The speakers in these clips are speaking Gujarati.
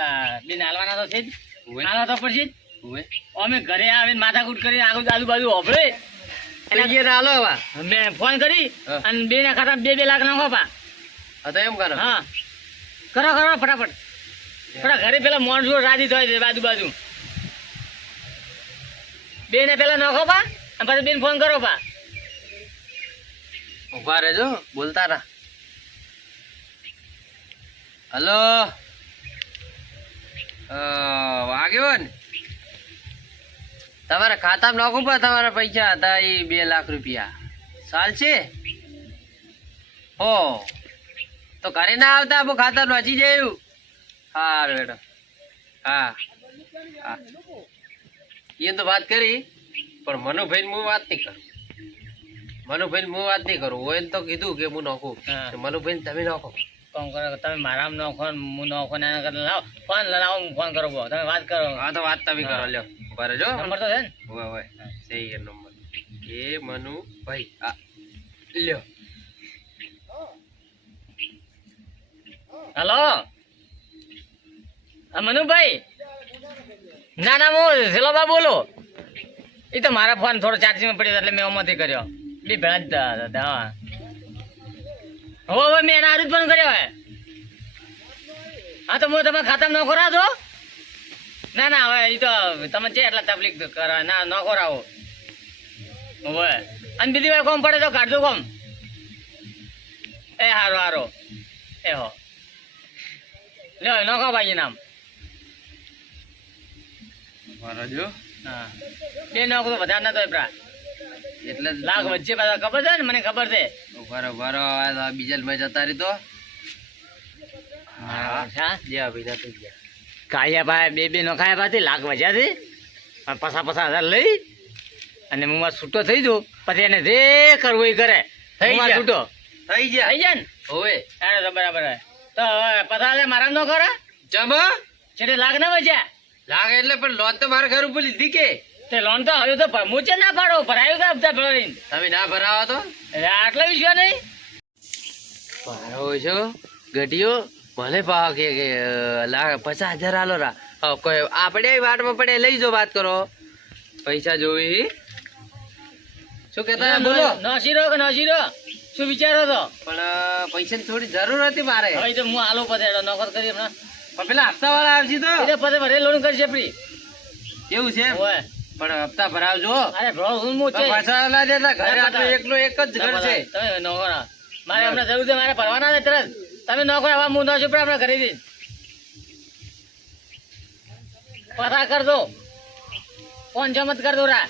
પેલા બેન હાલવાના તો છે જ હાલવા તો પડશે જ અમે ઘરે આવીને માથાકૂટ કરીને આજુબાજુ હોભળે મેં ફોન કરી અને બે ના ખાતા 2 લાખ નાખો પા એમ કરો હા કરો ફટાફટ ઘરે પેલા મોણસો રાજી થાય છે બાજુ બે ને પેલા નાખો પા અને પછી બેન ફોન કરો પા ઉભા રહેજો બોલતા રહા હલો વાગ્યો ને તમારા ખાતામાં નાખું પા તમારા પૈસા હતા એ 2 લાખ રૂપિયા ચાલશે હો તો ઘરે ના આવતા હું ખાતા વાંચી જાય સારું બેટો હા એ તો વાત કરી પણ મનુભાઈ હું વાત નહીં કરું હોય તો કીધું કે હું નાખું મનુભાઈ તમે નાખો કોમ કરો તમે મારામાં નાખો હું નાખો ને એના કરતા લાવો ફોન લાવો હું ફોન કરો તમે વાત કરો હા તો વાત તમે કરો લ્યો બરાબર જો નંબર તો છે ને હોય સહી એ નંબર એ મનુભાઈ હા લ્યો હલો મનુભાઈ ના હું શેલોબા બોલો એ તો મારા ફોન થોડો ચાર્જિંગમાં પડ્યો એટલે મેં ઓમાંથી કર્યો બે ભેળા જ હા હવે મેં એના હારું જ ફોન કર્યો હે હા તો હું તમારા ખાતામાં નોખો રાખો ના હવે એ તો તમે છે એટલા તકલીફ કરો ના નોખો રાખો હવે અને બીજી વાર કોમ પડે તો કાઢજો કોમ એ હારો એ હો લ્યો નોખો ભાઈ નામ બરાબર હા 2 નોખો તો વધારે ના તો એટલે લાખ વચ્ચે પાછા ખબર છે ને મને ખબર છે બરાબર બીજા મેં જતા રહી તો કાયા ભાઈ 2 નોખાયા પાછી લાખ વચ્યા છે પસા હજાર લઈ અને હું છૂટો થઈ જાઉં પછી એને જે કરવું એ કરે છૂટો થઈ જાય ને હોવે તો બરાબર તો હવે પસા મારા નો ખરા જમા છેલ્લે લાખ ના વચ્યા લાગે એટલે પણ લોન તો મારા ઘર ઉપર લીધી કે તે લોન તો હવે તો મુચે ના પાડો ભરાયું કે હપ્તા ભરાવીને તમે ના ભરાવો તો આટલો વિશ્વાસ નહીં ભરાવો છો ગઢિયો ભલે ભાવ કે 50,000 આલો રા કોઈ આપણે વાટમાં પડે લઈ જો વાત કરો પૈસા જોવી શું કેતા બોલો નસીરો શું વિચારો તો પણ પૈસાની થોડી જરૂર હતી મારે હવે તો હું આલો પધેડો નોકર કરી હમણાં પણ પેલા હપ્તા વાળા આવશે તો એટલે પછી ભરે લોન કરશે આપડી એવું છે હોય પણ હપ્તા ભરાવજો અરે ભરો હું મોચે પાછા ના દેતા ઘરે આપણે એકલો એક જ ઘર છે તમે નોકર મારે હમણાં જરૂર છે મારે ભરવાના છે તરત તમે નોકર હવે હું નોશું પણ આપણે ઘરે જઈને પતા કર દો 5 મત કર દો રા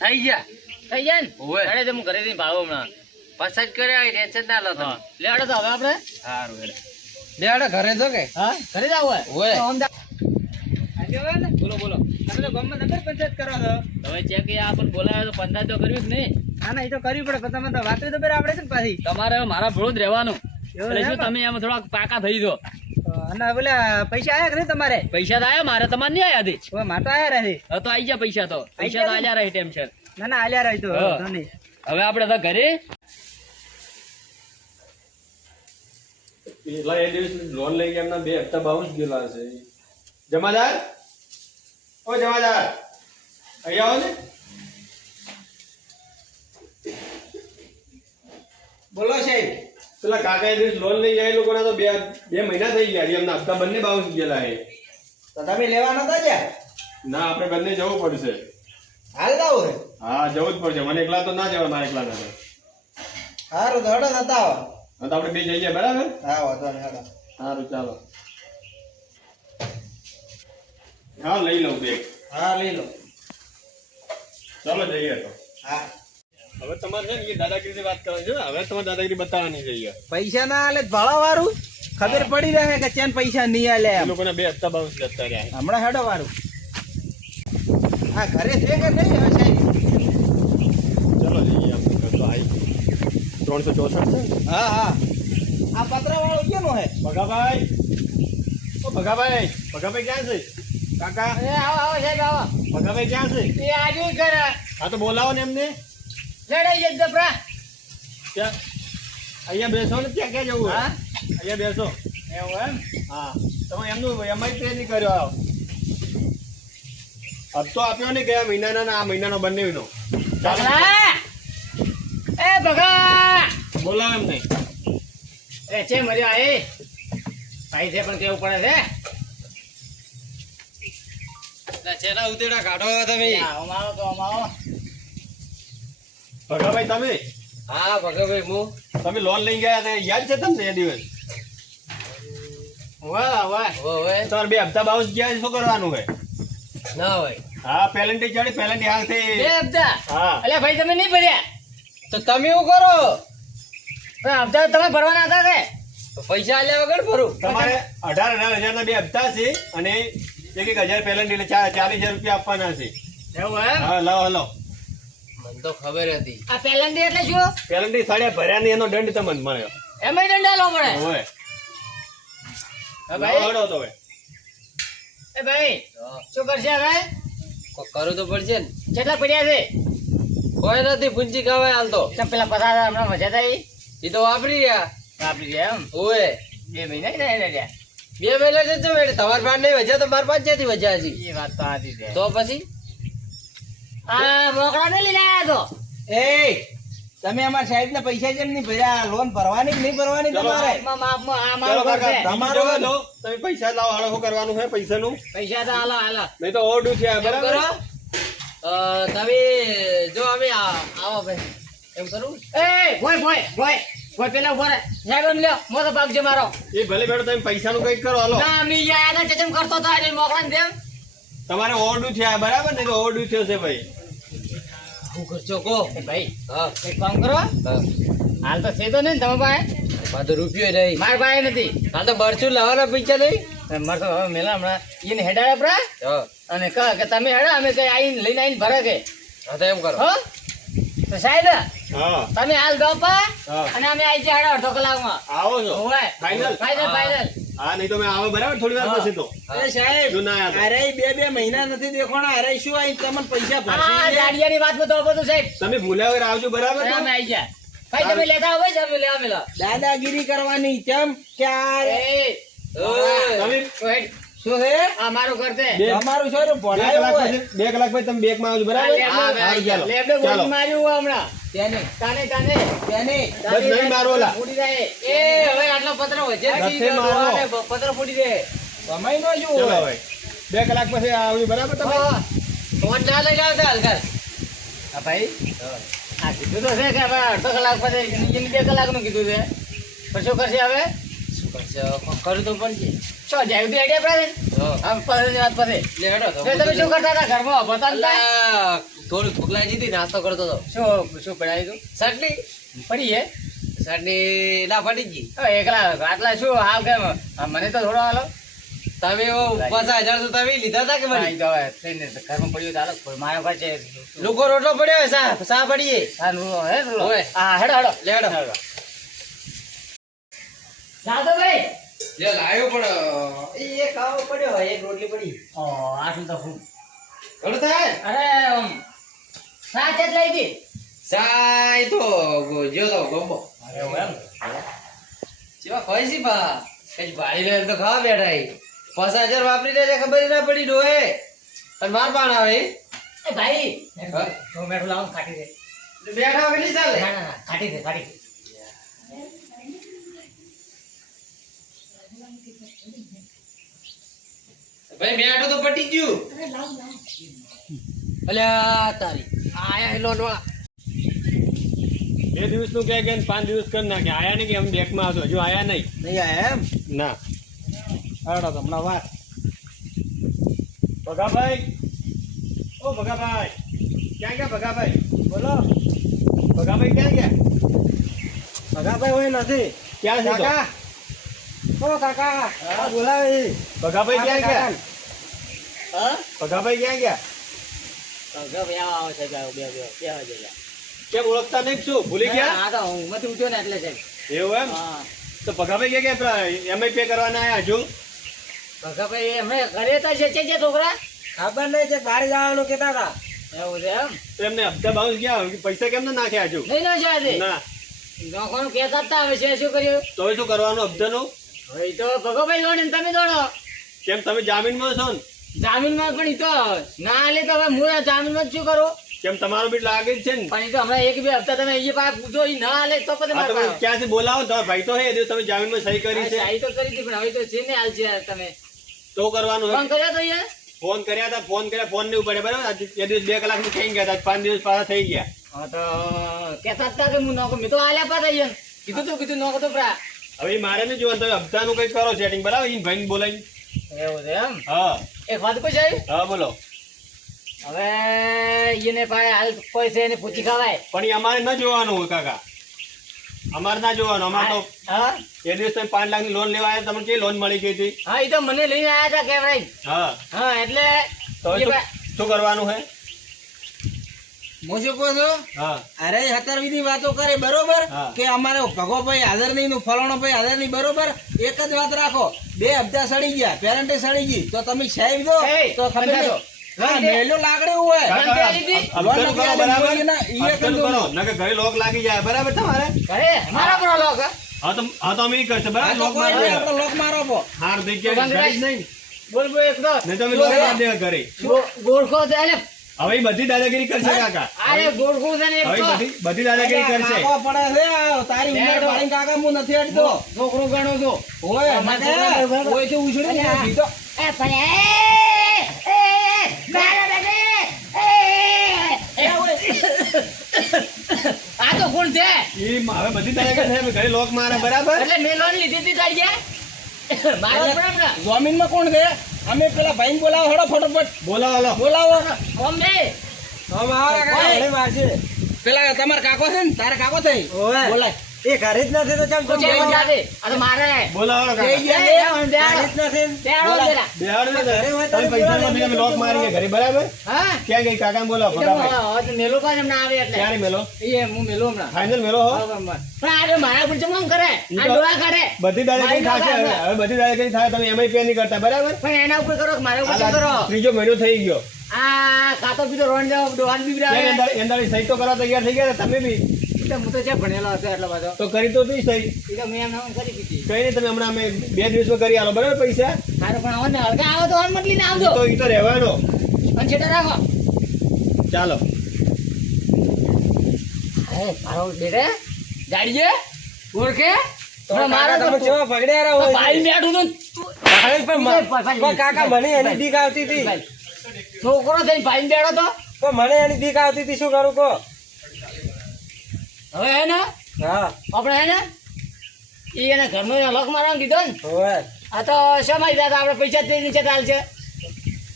થઈ ગયા ને હોય ઘરે હું ઘરે જઈને ભાવો હમણાં પસંદ કર્યા ટેન્શન ના લો તમે લેડો તો હવે આપણે સારું લેડો ઘરે તો કે હા ઘરે જાવ હોય બોલો તમે તો ગામમાં નગર પંચાયત કરો છો હવે ચેક એ આપણને બોલાવે તો પંચાયત તો કરવી જ નહીં ના એ તો કરવી પડે પણ તમે તો વાત તો બેર આપણે છે ને પાછી તમારે મારા ભોળો જ રહેવાનું એટલે શું તમે એમાં થોડા પાકા થઈ દો અને પેલા પૈસા આયા કે તમારે પૈસા તો આયા મારે તમારે નહીં આયા હતી હવે મારે તો આયા રહે હવે તો આવી ગયા પૈસા તો આલ્યા રહે ટેન્શન ના આલ્યા રહે તો હવે આપણે તો ઘરે એટલા એ દિવસ લોન લઈ ગયા એમના 2 હપ્તા બાઉન્સ ગયેલા છે જમાદાર ઓ જમાદાર અહીં આવો ને બોલો સાહેબ પેલા કાકા એ દિવસ લોન લઈ ગયા એ લોકોના તો 2 મહિના થઈ ગયા એમના હપ્તા બંને બાઉન્સ ગયેલા છે તો તમે લેવાના હતા જ્યાં ના આપણે બંને જવું પડશે હાલ જાવ રે હા જવું જ પડશે મને એકલા તો ના જવાય મારે એકલા ના સારું તો હડો નતા આવો તો આપણે 2 જઈએ બરાબર હા વાંધો નહીં હડો સારું ચાલો હા લઈ લઉં બેગ હા લઈ લો ચાલો જઈએ તો હા હવે તમારે છે ને એ દાદાગીરી વાત કરવાની છે હવે તમારે દાદાગીરી બતાવવાની જઈએ પૈસા ના આલે ભાડા વાળું ખબર પડી રહે કે ચેન પૈસા નહીં આલે એ લોકોને 2 હપ્તા બાઉન્સ જતા રહ્યા હમણાં હેડો વાળું હા ઘરે છે કે નહીં હવે સાહેબ ચાલો જઈએ આપણે તો આવી 364 છે હા આ પતરા વાળો કેનો હે ભગાભાઈ ઓ ભગાભાઈ ક્યાં છે કાકા એ આવો સાહેબ આવો ભગાભાઈ ક્યાં છે એ આજે ઘરે હા તો બોલાવો ને એમને લડાઈ જ દપરા ક્યાં અહીંયા બેસો ને ત્યાં ક્યાં જવું હા અહીંયા બેસો એવું એમ? હા તમે એમનું એમાંય પે નહીં કર્યો હપ્તો આપ્યો ને ગયા મહિનાના ને આ મહિનાનો બંનેનો ચાલુ ભગા! એ ભગા! બોલાવ એમ નહીં એ છે મજા એ ભાઈ છે પણ કેવું પડે છે છેલ્લા ઉતેડા કાઢો તમે અમારો તો અમારો ભગાભાઈ તમે હા ભગતભાઈ હું તમે લોન લઈ ગયા ને યાદ છે તમને એ દિવસ વાહ વાહ હોય તમારે 2 હપ્તા બાઉન્સ ગયા છે, શું કરવાનું હોય ના હોય હા પેલેન્ટી ચડી પેલેન્ટી બે હાથે હપ્તા હા અલ્યા ભાઈ તમે નહીં ભર્યા તો તમે એવું કરો પણ હપ્તા તમે ભરવાના હતા કે તો પૈસા આલ્યા વગર ભરું તમારે 18,000 ના 2 હપ્તા છે અને 1,000 પેલેન્ટી એટલે 40,000 રૂપિયા આપવાના છે એવું એમ? હા લાવો હલો મને તો ખબર હતી આ પેલન્ટી એટલે શું પેલેન્ટી સાડે ભર્યા ને એનો દંડ તમને મળ્યો એમાંય દંડ આલવો પડે હોય હા ભાઈ હડો તો હવે એ ભાઈ શું કરશે હવે કરું તો પડશે ને કેટલા પડ્યા છે કોઈ નથી પૂંચી કવાય હાલ તો તમે પેલા પચાસ હમણાં મજા થઈ એ તો વાપરી ગયા આપડી ગયા એમ ઓય 2 મહિના ને એને રહ્યા 2 મહિના છે તો મેડમ તમાર પાસે નહીં વજ્યા તો માર પાસે ક્યાંથી વજ્યા છે એ વાત તો આથી છે તો પછી આ મોકળા ને લઈને આયા તો એ તમે અમારા સાહેબ ના પૈસા કેમ નહીં ભર્યા લોન ભરવાની કે નહીં ભરવાની ચલો. તમારે માપમાં આ ચલો મારું કાકા ઘર છે. તમારો લો તમે પૈસા લાવો હાલો શું કરવાનું છે પૈસાનું પૈસા તો હાલો હાલો નહીં તો ઓવરડ્યુ છે આ, એમ બરાબર કરો તમે જો અમે આવો ભાઈ એમ કરું એ ભોય પેલા ઉભો રહે સાહેબ એમ લ્યો મોટો ભાગ છે મારો એ ભલે બેડો તમે પૈસાનું કંઈક કરો હાલો ના અમે યાર ચચમ કરતો તો આજે મોકળા ને દેમ તમારે ઓવરડ્યુ છે આ, બરાબર ને તો ઓવરડ્યુ થયો છે ભાઈ શું કરશો કો એ ભાઈ હા એક કામ કરો હા હાલ તો છે તો નહીં ને તમે ભાઈ પાછો રૂપિયો નહીં માર ભાઈ નથી હાલ તો બરચું લાવવાના પૈસા નહીં મારે તો હવે મેલા હમણાં એને હેડાડે આપડા હા અને કહે કે તમે હેડા અમે કઈ આઈને લઈને આઈને ભરે કે હા તો એમ કરો હો તો સાહેબ હા તમે હાલ દો પા હા. અને અમે આવી જાય હેડા અડધો કલાકમાં આવો છો ઓય ફાઇનલ ફાઇનલ ફાઇનલ હા નહીં તો મેં આવો બરાબર થોડી વાર પછી તો એ સાહેબ જો ના આવ્યા તો. અરે 2 મહિના નથી દેખોણા અરે શું આઈ તમને પૈસા આ ભરશે ગાડિયાની વાતમાં તો બધું સાહેબ તમે ભૂલ્યા વગર આવજો બરાબર અમે તો? આવી જાય ભાઈ તમે લેતા આવો છે અમે લેવા મેલા દાદાગીરી કરવાની કેમ કે આ એ ઓય. તમે ઓય, શું છે આ મારું ઘર છે બે- તમારું શું બે ભણાયું કલાક હોય પછી 2 કલાક પછી તમે બેગમાં આવજો આ બરાબર લેબડે- સારું, ચાલો લેબડે ચાલો ગોળી માર્યું હોય હમણાં તેને તાને તાને તેને બસ નહીં મારો ઓલા. ફૂટી જાય એ હવે આટલો પત્ર વચ્ચે નથી મારો. પત્ર ફૂટી દે સમય નો શું ચલો હોય ભાઈ 2 કલાક પછી આવ્યું બરાબર તમે હા. ફોન ના લઈ આવતા હલકા હા ભાઈ આ કીધું તો છે કે હવે અડધો કલાક પછી ઇન્જિન 2 કલાકનું કીધું છે પણ શું કરશે હવે શું કરશે કરું તો પડશે શું જાય તો આઈડિયા પડે હા. આમ પછીની વાત પછી લે હેડો તો તો તમે શું કરતા હતા ઘરમાં બતા અલા, થોડું ભૂખ લાગી હતી નાસ્તો કરતો હતો શું પડાયું તું ચટણી પડી હે ચટણી ના ફટી ગઈ એકલા આટલા શું હાલ કેમ મને તો થોડો હાલો તમે 50,000 તો તમે લીધા હતા કે હા, મને ઈ તો હવે થઈને ઘરમાં પડ્યું તો હાલો પણ મારા પાસે લોકો રોટલો પડ્યો હોય, સા પડીએ હા રૂલો હે રૂલો ઓય. હા હેડો હેડો લે હેડો. જાતો ભાઈ લે લાયો પણ એ ખાવો પડ્યો હોય, એક રોટલી પડી ઓ આટલું તો ખૂબ ઘણું થાય અરે સાચે જ લઈ ગઈ સાય તો જો તો ગમો અરે એમ જેવા ખોઈ છે બા કઈ ભાઈ લે તો ખાવા બેઠા ઈ 5000 વાપરી દે ખબર ય ના પડી ડોહે અને માર પાણ આવે ઈ. એ ભાઈ હા? તો મેઠું લાવો ખાટી દે બેઠા કેટલી ચાલે ના ના ના ખાટી દે ખાટી દે ભાઈ બેઠો તો પટી ગયું અલ્યા તારી આયા હેલો નો 2 દિવસનું કહે કે 5 દિવસ કરી નાખે આયા નહીં કે અમે બેગમાં આવજો હજુ આયા નહીં નહીં આયા એમ ના હડો તમને વાત ભગાભાઈ ઓ ભગાભાઈ ક્યાં ગયા ભગાભાઈ બોલો ભગાભાઈ ક્યાં ગયા ભગાભાઈ હોય નથી ક્યાં છે તો? કાકા ઓ કાકા આ બોલાવે છે. ભગાભાઈ ક્યાં ગયા હા ભગાભાઈ ક્યાં ગયા ગયો બે આવો છે ગયો બે બે બે વાગે ગયા કેમ ઓળખતા નહીં શું ભૂલી ગયા આ તો હું માંથી ઉઠ્યો ને એટલે છે એવું એમ હા તો ભગાભાઈ ક્યાં ગયા એમઆઈ પે કરવાના આયા હજુ ભગાભાઈ એમને ઘરે હતા છે છોકરા ખબર નહીં છે બહાર જવાનું કેતા હતા એવું છે એમ તો એમને હપ્તા બાઉન્સ ગયા પૈસા કેમ ના નાખ્યા હજુ નહીં ના જાય ના નોખવાનું કહેતા હતા હવે છે શું કર્યું તો હવે શું કરવાનું હપ્તાનું હવે ઈ તો ભગોભાઈ દોડે ને તમે દોડો. કેમ તમે જામીનમાં છો ને? જામીનમાં પણ ઈ તો ના આલે તો હવે હું આ જામીનમાં જ શું કરું? કેમ તમારું બી લાગે જ છે ને? પણ ઈ તો હમણાં 1-2 હપ્તા તમે અહીંયા પાસે પૂછો, ઈ ના આલે તો પછી હા, મારે તમે પાડો. ક્યાંથી બોલાવો ને? તમારા ભાઈ તો હે, એ દિવસ તમે જામીનમાં સહી કરી છે. સહી તો કરી હતી પણ હવે તો છે ને હાલ છે તમે તો કરવાનું ફોન હોય. કર્યો તો યાર. ફોન કર્યા હતા, ફોન કર્યા, ફોન નહીં ઉપાડ્યા, બરાબર? આજે એ દિવસ 2 કલાક થઈ ગયા હતા, 5 દિવસ પાછા થઈ ગયા. હા તો કહેતા હતા કે હું નોકો મેં તો આલ્યા પાછા યાર. કીધું નોકો તો પ્રા. હવે ઈ મારે નહીં જોવાનું, તમે હપ્તાનું કંઈક કરો સેટિંગ, બરાબર? ઈ ભાઈને બોલાવીને. એવું છે એમ. હા એક વાત કહું સાહેબ, હા બોલો. હવે એને પાસે હાલ કોઈ છે એને પૂછી ખવાય. પણ ઈ અમારે ન જોવાનું હોય કાકા, અમારે ના જોવાનું. અમારે તો હા એ દિવસ તમે 5 લાખની લોન લેવા આવ્યા, તમને કેવી લોન મળી ગઈ હતી? હા ઈ તો મને લઈને આયા હતા કે ભાઈ. હા હા એટલે તો હવે એ ભાઈ- શું કરવાનું હે? હું શું કહું છું? હા અરે 17 ની વાતો કરે બરોબર હા. કે અમારે ભગોભાઈ હાજર નહીં નું ફલાણો ભાઈ હાજર નહીં બરોબર. એક જ વાત રાખો, 2 હપ્તા સડી ગયા, પેરેન્ટે સડી ગઈ તો તમે સાહેબ દો એ, તો ખબર બંધા નહીં. દો. હા, મેલો લાગડે હોય. કાકા, બંધ કરી દીધી? હપ્તાનું કરો, બરાબર? ઈ એક હપ્તાનું કરો, નકર ઘરે લોક લાગી જાય, બરાબર તમારે? અરે મારા પર લોક હા તો અમે ઈ કરશે, આ બરાબર? તો લોક કોઈ મારી નહીં, દેવા. આપણો લોક મારો પો. હાર દઈ કે બંધ રાખ. નહીં. બોલ બોલ એક તો નહીં તો અમે લોક મારી દેવા ઘરે. ગોળખો છે એટલે હવે ઈ બધી દાદાગીરી કરશે કાકા. અરે ગોળખો છે ને એક હવે તો ઈ બધી દાદાગીરી કરશે. કાકો પડે છે, તારી ઉંમર પાડીને કાકા હું નથી અડતો. છોકરો ગણો છો. ઓય, અમારે નકે, છોકરા બરાબર. ઓય છે ઉછળી ને અલ્યા. બીજો. એ પણ મારા બેટે આ તો કોણ છે? ઈ હવે બધી દાદાગીરી છે, ઘરે લોક મારે, બરાબર? એટલે મેં લોન લીધી હતી તારી ગયા મારા બરાબર જમીનમાં કોણ છે? અમે પેલા ભાઈને બોલાવો, હળો ફટોફટ બોલાવો હાલો. બોલાવો. બોમ્બે પેલા તમારા કાકો છે ને, તારા કાકો થઈ બોલાય. એ ઘરે જ નથી તો ચમ તો ચમ જઈ જાતે. આ તો મારે બોલાવો હાલો જઈ કાકા. ગયા એ, લે. બેહાડો. ઘરે જ નથી બેહાડો બોલા. જરા. બેહાડો ને ઘરે હોય તો તમે પૈસા તમે લોક મારી ગયા ઘરે, બરાબર? હા ક્યાં ગઈ કાકાને બોલાવો એટલે ફટાફટ. હું હવે મેલો પાસે હમણાં આવે એટલે ક્યારે મેલો? એ હું મેલો હમણાં ફાઇનલ મેલો હો. પણ આ મારા પર ચમ આમ કરે ઈ આ તો- ડોળા કાઢે બધી દાદાગીરી થશે હવે. હવે બધી દાદાગીરી થાય, તમે એમાંય પે નહીં કરતા, બરાબર? પણ એના ઉપર કરો કે મારા ઉપર આ ચમ કરો ત્રીજો મહિનો થઈ ગયો. આ કાતો પીતો રોણ જાવ ડોહાન બી કેમ બિરાવે એંદાડી સહી તો કરવા તૈયાર થઈ ગયા હતા તમે બી? એટલે હું તો જ્યાં ભણેલો હતો એટલો બધો તો કરી તો તું સહી. એ તો મેં એમને કરી દીધી કઈ નહીં, તમે હમણાં અમે 2 દિવસમાં કરી આલો, બરાબર? પૈસા સારું પણ આવો ને હલકા આવો તો હોન મતલી ને આવજો ઈ તો રહેવાનો. અને છેટા રાખો ચાલો. અરે મારો બેટે જાડીએ ઓળખે તો મારો તો તમે ચેવા પકડ્યા રહ્યા હોય ભાઈ બેઠું તો ભાઈ પણ કાકા મને એની બીક આવતી હતી છોકરો થઈને ભાઈ બેઠો તો તો મને એની બીક આવતી હતી, શું કરું કહો? હવે હે ને હા આપણે હે ને ઈ એને ઘરનો લોક મારવાનું કીધો ને હવે આ તો સમય દાદા આપણે પૈસા જ નીચે ચાલશે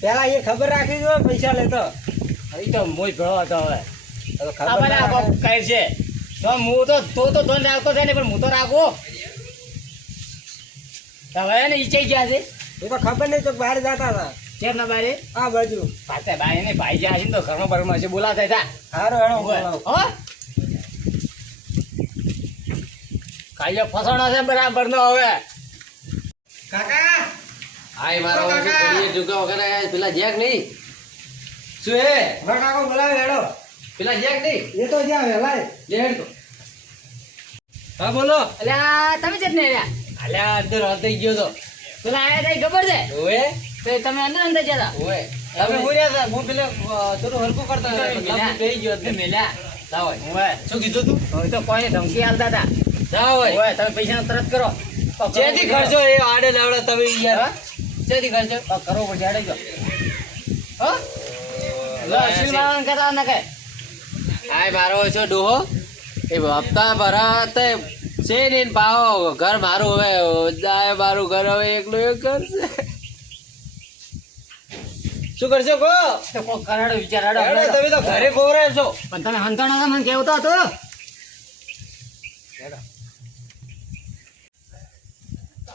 પેલા એ ખબર રાખવી જોઈએ પૈસા લેતો. એ તો મોય ભેળો હતો હવે હવે આ ખબર બધા ના કોક રાખે. કહે છે તો હું તો ધન રાખતો છે ને પણ હું તો રાખું તો હવે ને ઈ ચઈ ગયા છે એ તો ખબર નહીં તો બહાર જતા હતા ચેર ના બારે આ બાજુ. પાતે ભાઈ ને ભાઈ જ્યાં છે ને તો ઘરમાં બરમાં છે બોલાતા હતા હારો હેડો બોલાવો. હો કાયો ફસાણો છે બરાબર નો હવે કાકા હાય મારા ઓછું કરીએ જુગા વગર પેલા જેક નહીં શું હે? મારા કાકો બોલાવે હેડો. પેલા જેક નહીં એ તો જ્યાં વહેલાય. લે હેડ તો. હા બોલો. અલ્યા તમે જ ને રહ્યા અલ્યા અંદર હતાઈ ગયો તો. પેલા આયા હતા ઈ ખબર છે ઓએ તો તમે અંદર જતા ઓએ તમે હું રહ્યા હતા, હું પેલે થોડું હરખું કરતો હતો. મેલ્યા. લપસી બેહી ગયો હતો. મેલ્યા લાવો. ઓય શું કીધું તું? હવે તો કોઈને ધમકી આલતા હતા જાઓ ભાઈ. ઓય તમે પૈસા તરત કરો જેથી ખર્ચો એ આડે લાવડે તમે યાર. હા? જેથી ખર્ચો કરો પછી આડે જો હો લો શિલમાન કહેતા ના કે હાય મારો છો ડોહો એ હપ્તા ભરાતે છે ને પાવો ઘર મારું હવે જાય મારું ઘર હવે એકલું એક કરશે. શું કરશો કો? તો કોક કરાડો વિચારાડો હેડો, તમે તો ઘરે ખોવરાય છો. પણ તમે હંતાણા મને કેવું તો હતું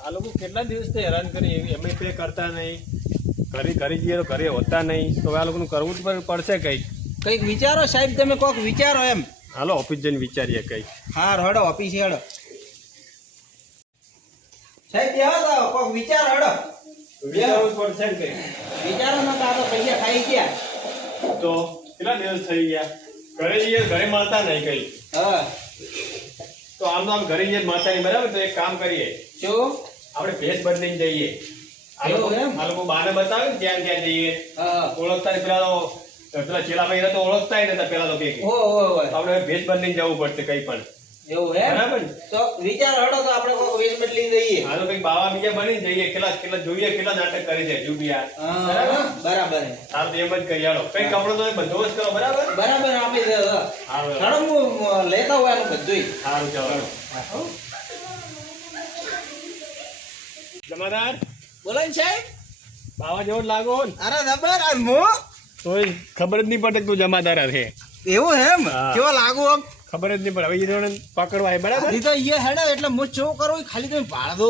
આ લોકો કેટલા દિવસથી હેરાન કરી, એમ પે કરતા નહીં, ઘરે જઈએ તો ઘરે હોતા નહીં, તો હવે આ લોકોનું કરવું જ પડશે કંઈક. કઈક વિચારો સાહેબ, તમે કોક વિચારો એમ. હાલો ઓફિસ જઈને વિચારીએ કંઈક. હા હડો ઓફિસ હેડો સાહેબ કેવા તો કોક વિચારો હડો. વિચારવું જ પડશે ને કંઈક. વિચારો નતા આ તો પૈસા ખાઈ ગયા. તો કેટલા દિવસ થઈ ગયા, ઘરે જઈએ ઘરે મળતા નહીં કંઈ. હા તો આમ ઘરે જઈએ મળતા નહીં, બરાબર? તો એક કામ કરીએ, શું? આપણે ભેસ બદલીને જઈએ. આ લોકો એવું એમ? આ લોકો બાને બતાવે ને ત્યાં ત્યાં જઈએ. હા. ઓળખતા નહીં, પેલા ચેલાભાઈ તો ઓળખતા ય નતા પેલા તો કે ઓ ઓ ઓ. આપણે ભેસ બદલીને જવું પડશે કઈ પણ. એવું હે બરાબર ને? તો વિચાર હડો તો આપણે કોઈ વેશ બદલી દઈએ. આ તો કઈક બાવા બીજા બની જઈએ, કેટલા જોઈએ, કેટલા નાટક કરે છે હજુ બી આ. હા, બરાબર હે. સારું તો એમ જ કરી હાલો. કઈ કપડો તો બંદોબસ્ત કરો, બરાબર? બરાબર આપી દે હારું. હડો હું લેતા હોય આનું બધુંય. સારું ચાલો. જમાદાર બોલો ને સાહેબ. બાવા જેવો જ લાગો ને અરે જબર આ મો તોય ખબર જ નહીં પડે કે તું જમાદાર છે. એવું હે એમ હા. કેવો લાગુ આમ ખબર જ નહીં પડે. હવે એ પકડવા આવે, બરાબર? તો એ હેડે એટલે હું ચો કરું ખાલી તમે ભાળ દો.